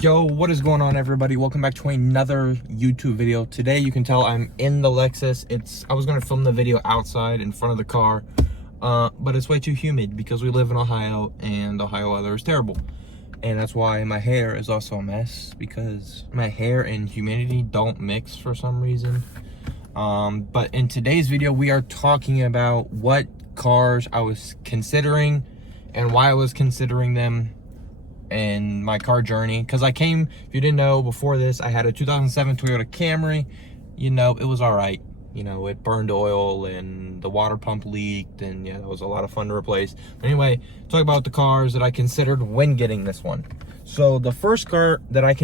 Yo, what is going on, everybody? Welcome back to another YouTube video. Today you can tell I'm in the Lexus. I was gonna film the video outside in front of the car, but it's way too humid because we live in Ohio and Ohio weather is terrible. And that's why my hair is also a mess, because my hair and humidity don't mix for some reason. But in today's video, we are talking about what cars I was considering and why I was considering them in my car journey. Because if you didn't know, before this I had a 2007 Toyota Camry. You know, it was all right. You know, it burned oil and the water pump leaked, and yeah, that was a lot of fun to replace. But anyway, talk about the cars that I considered when getting this one. So the first car that I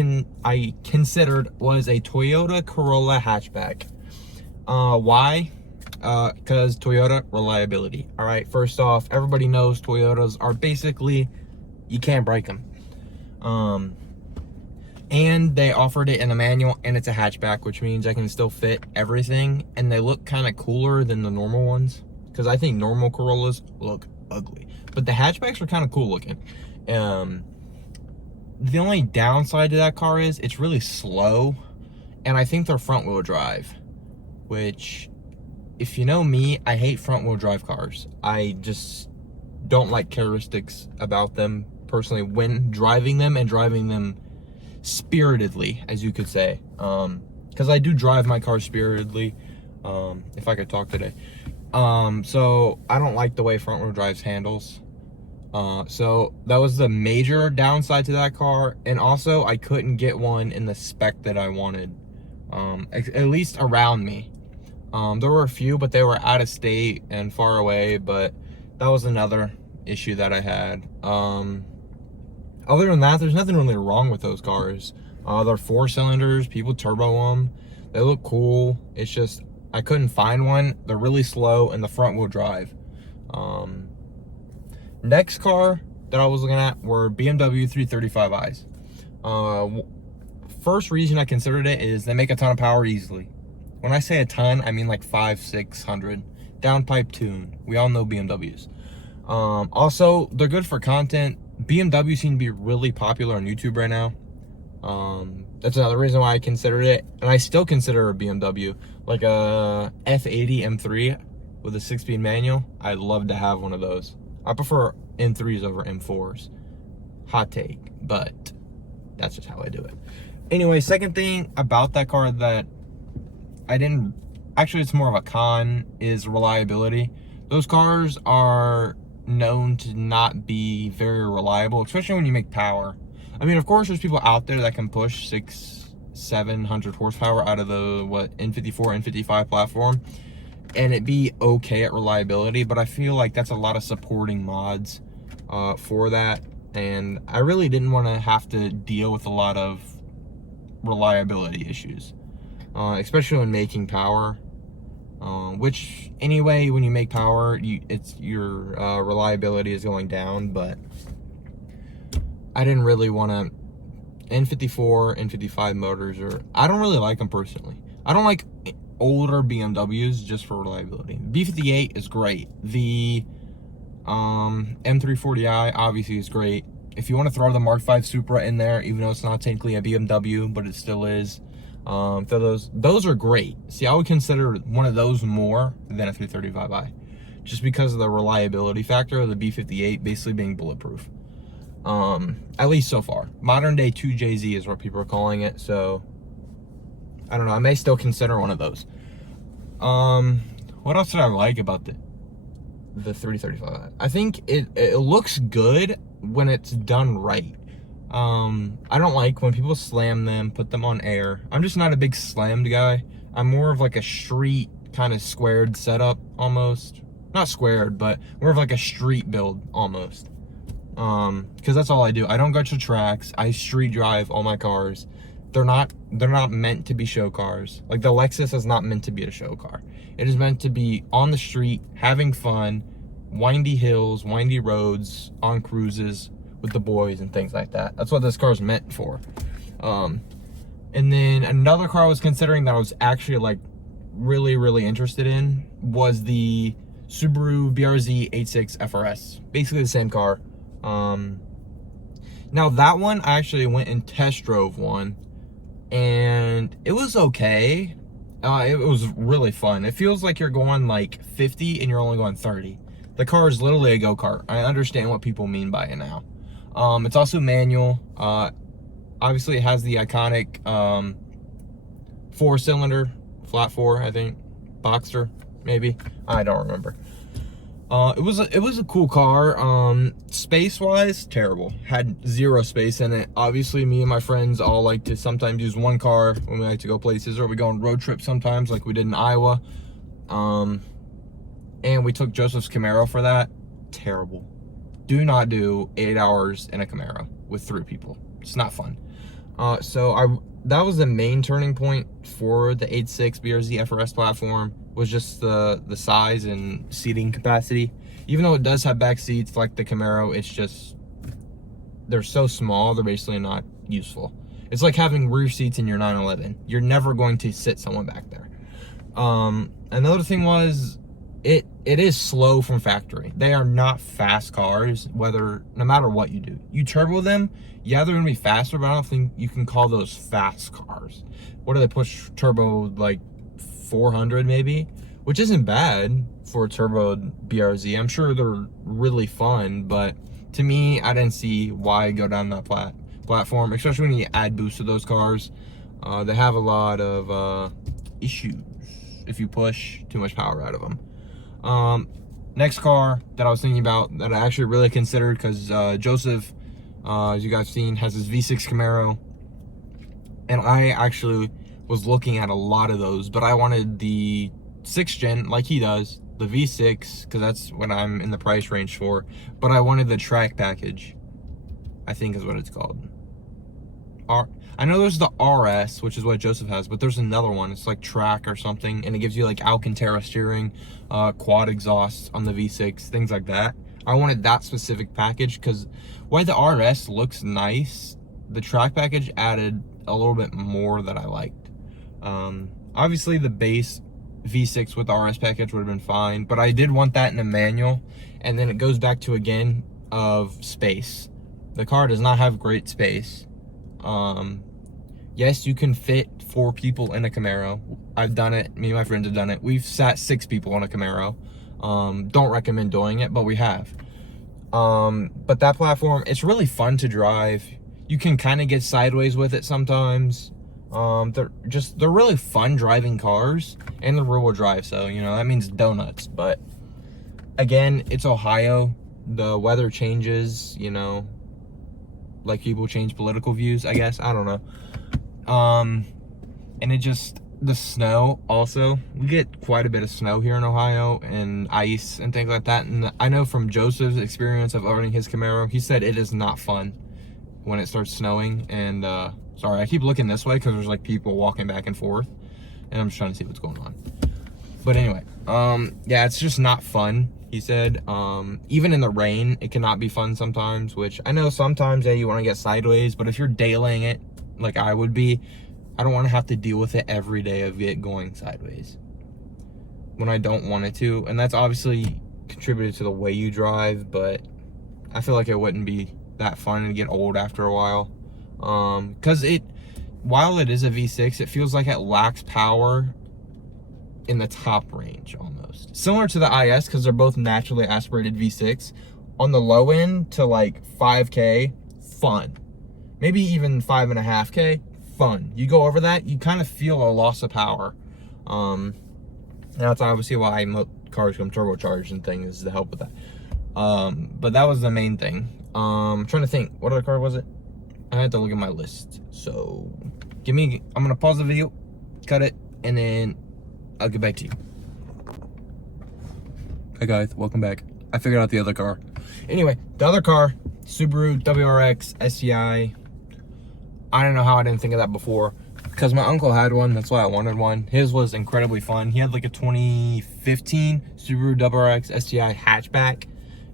considered was a Toyota Corolla hatchback. Why? Because Toyota reliability. All right, first off, everybody knows Toyotas are basically, you can't break them. And they offered it in a manual, and it's a hatchback, which means I can still fit everything, and they look kind of cooler than the normal ones, because I think normal Corollas look ugly, but the hatchbacks are kind of cool looking. The only downside to that car is it's really slow, and I think they're front wheel drive, which, if you know me, I hate front wheel drive cars. I just don't like characteristics about them personally when driving them, and driving them spiritedly, as you could say, because I do drive my car spiritedly, if I could talk today. So I don't like the way front wheel drive handles. So that was the major downside to that car. And also, I couldn't get one in the spec that I wanted, at least around me. There were a few, but they were out of state and far away, but that was another issue that I had. Other than that, there's nothing really wrong with those cars. They're 4 cylinders, people turbo them, they look cool. It's just, I couldn't find one. They're really slow, and the front wheel drive. Next car that I was looking at were BMW 335i's. First reason I considered it is they make a ton of power easily. When I say a ton, I mean like 500-600. Downpipe tune. We all know BMWs. Also, they're good for content. BMW seem to be really popular on YouTube right now. That's another reason why I considered it. And I still consider a BMW, like a F80 M3 with a 6-speed manual. I'd love to have one of those. I prefer M3s over M4s. Hot take, but that's just how I do it. Anyway, second thing about that car that actually it's more of a con, is reliability. Those cars are known to not be very reliable, especially when you make power. I mean, of course, there's people out there that can push 600-700 horsepower out of the N54, N55 platform, and it be okay at reliability. But I feel like that's a lot of supporting mods for that, and I really didn't want to have to deal with a lot of reliability issues, especially when making power. Which anyway, when you make power, your reliability is going down. But I didn't really want to. N54, N55 motors, I don't really like them personally. I don't like older BMWs just for reliability. B58 is great. The M340i obviously is great. If you want to throw the Mark V Supra in there, even though it's not technically a BMW, but it still is. So those are great. See, I would consider one of those more than a 335i, just because of the reliability factor of the B58 basically being bulletproof. At least so far. Modern day 2JZ is what people are calling it, so I don't know, I may still consider one of those. What else did I like about the 335i? I think it looks good when it's done right. I don't like when people slam them, put them on air. I'm just not a big slammed guy. I'm more of like a street kind of squared setup almost. Not squared, but more of like a street build almost. Because that's all I do. I don't go to tracks. I street drive all my cars. They're not meant to be show cars. Like the Lexus is not meant to be a show car. It is meant to be on the street, having fun, windy hills, windy roads, on cruises with the boys and things like that. That's what this car is meant for. And then another car I was considering that I was actually like really interested in was the Subaru BRZ 86 FRS. Basically the same car. Now that one, I actually went and test drove one, and it was okay. It was really fun. It feels like you're going like 50 and you're only going 30. The car is literally a go-kart. I understand what people mean by it now. It's also manual. Obviously it has the iconic 4-cylinder, flat 4, I think, Boxster, maybe. I don't remember. It was a cool car. Space-wise, terrible. Had 0 space in it. Obviously, me and my friends all like to sometimes use one car when we like to go places, or we go on road trips sometimes, like we did in Iowa. And we took Joseph's Camaro for that. Terrible. Do not do 8 hours in a Camaro with 3 people. It's not fun. That was the main turning point for the 8.6 BRZ FRS platform, was just the size and seating capacity. Even though it does have back seats like the Camaro, it's just, they're so small, they're basically not useful. It's like having rear seats in your 911. You're never going to sit someone back there. Another thing was, it is slow from factory. They are not fast cars, no matter what you do. You turbo them, yeah, they're gonna be faster, but I don't think you can call those fast cars. What do they push turbo, like 400 maybe? Which isn't bad for a turbo BRZ. I'm sure they're really fun, but to me, I didn't see why go down that platform, especially when you add boost to those cars. They have a lot of issues if you push too much power out of them. Next car that I was thinking about, that I actually really considered, because Joseph, as you guys seen, has his V6 Camaro, and I actually was looking at a lot of those, but I wanted the 6th gen like he does, the V6, because that's what I'm in the price range for, but I wanted the track package, I think is what it's called. I know there's the RS, which is what Joseph has, but there's another one. It's like track or something, and it gives you like Alcantara steering, quad exhaust on the V6, things like that. I wanted that specific package, because while the RS looks nice, the track package added a little bit more that I liked. Obviously the base V6 with the RS package would have been fine, but I did want that in a manual, and then it goes back to, again, of space. The car does not have great space. Yes, you can fit 4 people in a Camaro. I've done it. Me and my friends have done it. We've sat 6 people in a Camaro. Don't recommend doing it, but we have. But that platform, it's really fun to drive. You can kind of get sideways with it sometimes. They're really fun driving cars, and the rear wheel drive, so you know that means donuts. But again, it's Ohio. The weather changes, you know, like people change political views, I guess. I don't know. And it just, the snow also, we get quite a bit of snow here in Ohio, and ice and things like that. And I know from Joseph's experience of owning his Camaro, he said it is not fun when it starts snowing. And sorry, I keep looking this way because there's like people walking back and forth, and I'm just trying to see what's going on. But anyway, yeah, it's just not fun, he said. Even in the rain, it cannot be fun sometimes, which I know sometimes, yeah, you want to get sideways, but if you're daylaying it like I would be, I don't want to have to deal with it every day of it going sideways when I don't want it to. And that's obviously contributed to the way you drive, but I feel like it wouldn't be that fun to get old after a while. Because while it is a V6, it feels like it lacks power in the top range almost. Similar to the IS, because they're both naturally aspirated V6. On the low end to like 5K, fun. Maybe even 5.5K, fun. You go over that, you kind of feel a loss of power. That's obviously why cars come turbocharged and things, is to help with that. But that was the main thing. I'm trying to think, what other car was it? I had to look at my list. So I'm gonna pause the video, cut it, and then I'll get back to you. Hey guys, welcome back. I figured out the other car. Anyway, the other car, Subaru WRX STI. I don't know how I didn't think of that before, because my uncle had one. That's why I wanted one. His was incredibly fun. He had like a 2015 Subaru WRX STI hatchback,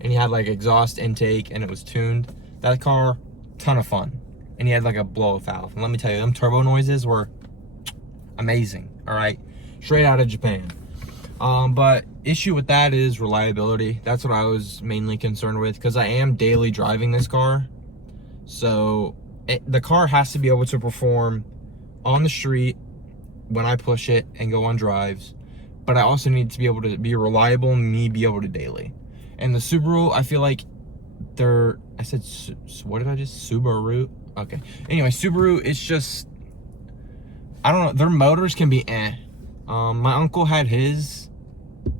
and he had like exhaust intake, and it was tuned. That car, ton of fun. And he had like a blow-off valve. And let me tell you, them turbo noises were amazing. All right, straight out of Japan. But issue with that is reliability. That's what I was mainly concerned with, because I am daily driving this car. So the car has to be able to perform on the street when I push it and go on drives, but I also need to be able to be reliable and me be able to daily. And the Subaru, I feel like I said, what did I just, Subaru? Okay. Anyway, Subaru, it's just, I don't know, their motors can be my uncle had his,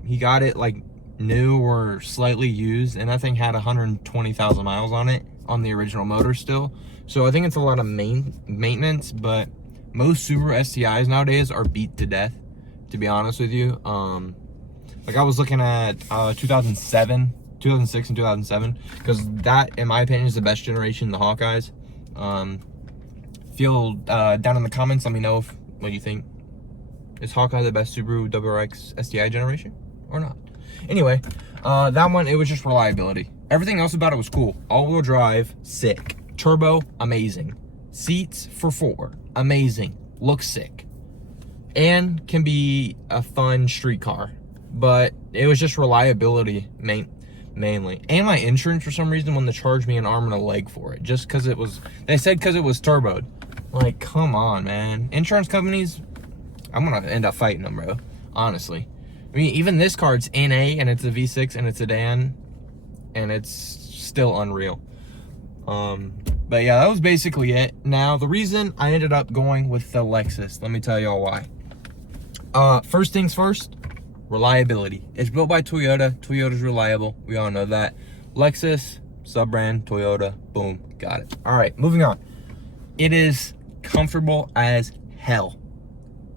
he got it like new or slightly used, and that thing had 120,000 miles on it on the original motor still. So I think it's a lot of maintenance, but most Subaru STIs nowadays are beat to death, to be honest with you. Like I was looking at 2006 and 2007, because that, in my opinion, is the best generation, the Hawkeyes. Feel down in the comments, let me know what you think. Is Hawkeye the best Subaru WRX STI generation or not? Anyway, that one, it was just reliability. Everything else about it was cool. All-wheel drive, sick. Turbo, amazing. Seats for 4, amazing. Looks sick. And can be a fun street car. But it was just reliability mainly. And my insurance, for some reason, wanted to charge me an arm and a leg for it. Just because it was, they said because it was turboed. Like, come on, man. Insurance companies, I'm going to end up fighting them, bro. Honestly. I mean, even this car, it's NA, and it's a V6, and it's a sedan, and it's still unreal. But yeah, that was basically it. Now, the reason I ended up going with the Lexus, let me tell y'all why. First things first, reliability. It's built by Toyota. Toyota's reliable. We all know that. Lexus, sub-brand, Toyota, boom, got it. All right, moving on. It is comfortable as hell.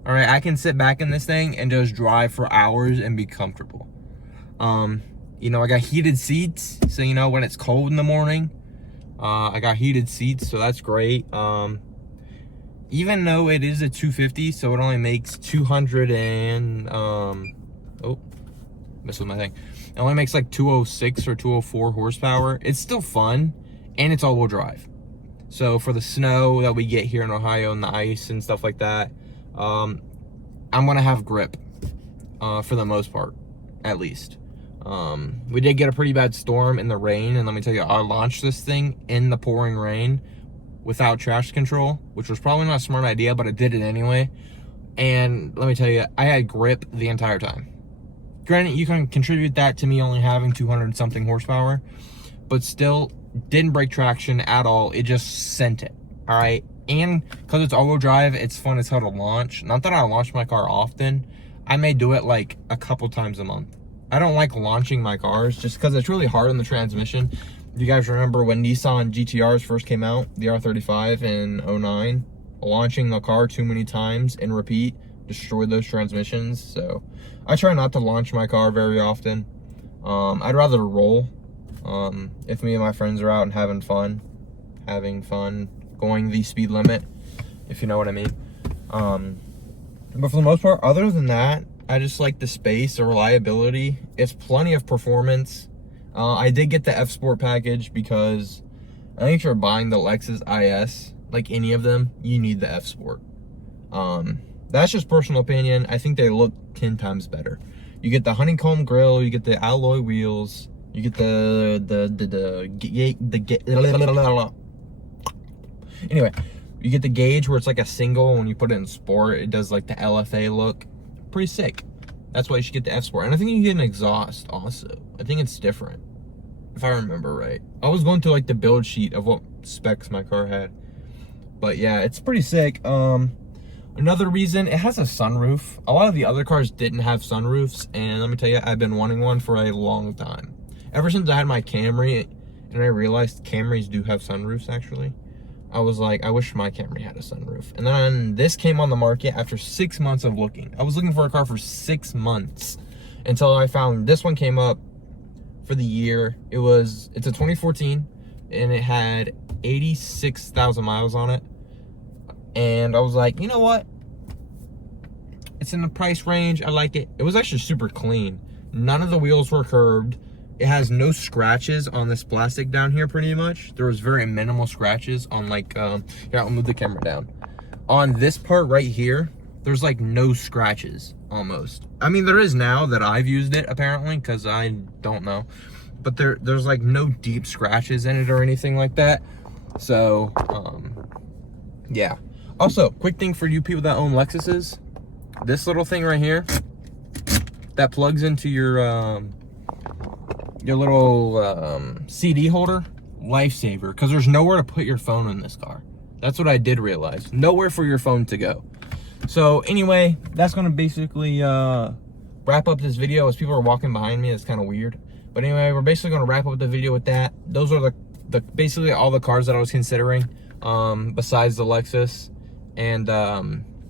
All right, I can sit back in this thing and just drive for hours and be comfortable. You know, I got heated seats, so you know when it's cold in the morning, I got heated seats, so that's great. Even though it is a 250, so it only makes 200 and oh, messed with my thing. It only makes like 206 or 204 horsepower. It's still fun, and it's all-wheel drive. So for the snow that we get here in Ohio and the ice and stuff like that, I'm gonna have grip for the most part, at least. We did get a pretty bad storm in the rain, and let me tell you, I launched this thing in the pouring rain without traction control, which was probably not a smart idea, but I did it anyway. And let me tell you, I had grip the entire time. Granted, you can contribute that to me only having 200 something horsepower, but still didn't break traction at all. It just sent it. All right. And because it's all-wheel drive, it's fun as hell to launch. Not that I launch my car often. I may do it like a couple times a month. I don't like launching my cars just because it's really hard on the transmission. If you guys remember when Nissan GTRs first came out, the R35 in 09, launching the car too many times and repeat destroyed those transmissions. So I try not to launch my car very often. I'd rather roll. If me and my friends are out and having fun, going the speed limit, if you know what I mean. But for the most part, other than that, I just like the space, the reliability. It's plenty of performance. I did get the F Sport package because I think if you're buying the Lexus IS, like any of them, you need the F Sport. That's just personal opinion. I think they look 10 times better. You get the honeycomb grille, you get the alloy wheels, you get anyway, you get the gauge where it's like a single. When you put it in sport, it does like the LFA look. Pretty sick. That's why you should get the F Sport. And I think you get an exhaust also. I think it's different, if I remember right. I was going through like the build sheet of what specs my car had. But yeah, it's pretty sick. Another reason, it has a sunroof. A lot of the other cars didn't have sunroofs, and let me tell you, I've been wanting one for a long time. Ever since I had my Camry, and I realized Camrys do have sunroofs actually, I was like, I wish my Camry had a sunroof. And then this came on the market after 6 months of looking. I was looking for a car for 6 months until I found this one came up for the year. It's a 2014, and it had 86,000 miles on it. And I was like, you know what? It's in the price range. I like it. It was actually super clean. None of the wheels were curved. It has no scratches on this plastic down here pretty much. There was very minimal scratches on like, here, I'll move the camera down. On this part right here, there's like no scratches almost. I mean, there is now that I've used it apparently, because I don't know. But there's like no deep scratches in it or anything like that. So, yeah. Also, quick thing for you people that own Lexuses, this little thing right here that plugs into your little CD holder, lifesaver, because there's nowhere to put your phone in this car. That's what I did realize. Nowhere for your phone to go. So anyway, that's gonna basically wrap up this video. As people are walking behind me, it's kind of weird. But anyway, we're basically gonna wrap up the video with that. Those are the basically all the cars that I was considering, besides the Lexus. And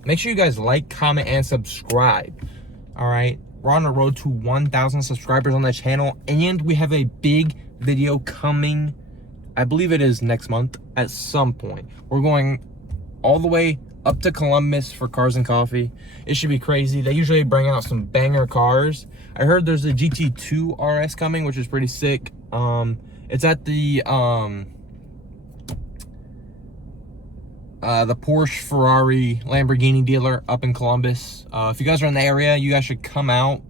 make sure you guys like, comment, and subscribe. All right, we're on the road to 1,000 subscribers on the channel, and we have a big video coming. I believe it is next month at some point. We're going all the way up to Columbus for Cars and Coffee. It should be crazy. They usually bring out some banger cars. I heard there's a GT2 RS coming, which is pretty sick. It's at the Porsche, Ferrari, Lamborghini dealer up in Columbus. If you guys are in the area, you guys should come out,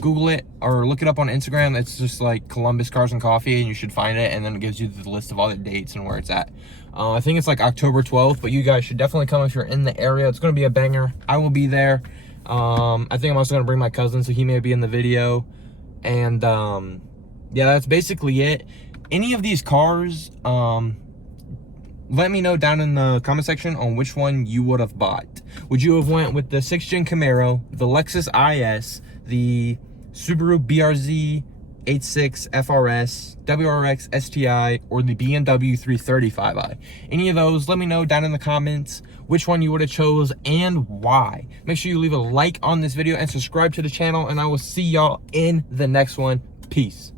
Google it or look it up on Instagram. It's just like Columbus Cars and Coffee, and you should find it, and then it gives you the list of all the dates and where it's at. I think it's like October 12th, but you guys should definitely come if you're in the area. It's going to be a banger. I will be there. I think I'm also going to bring my cousin, so he may be in the video. And yeah, that's basically it. Any of these cars, let me know down in the comment section on which one you would have bought. Would you have went with the 6th Gen Camaro, the Lexus IS, the Subaru BRZ 86 FRS, WRX STI, or the BMW 335i? Any of those, let me know down in the comments which one you would have chose and why. Make sure you leave a like on this video and subscribe to the channel, and I will see y'all in the next one. Peace.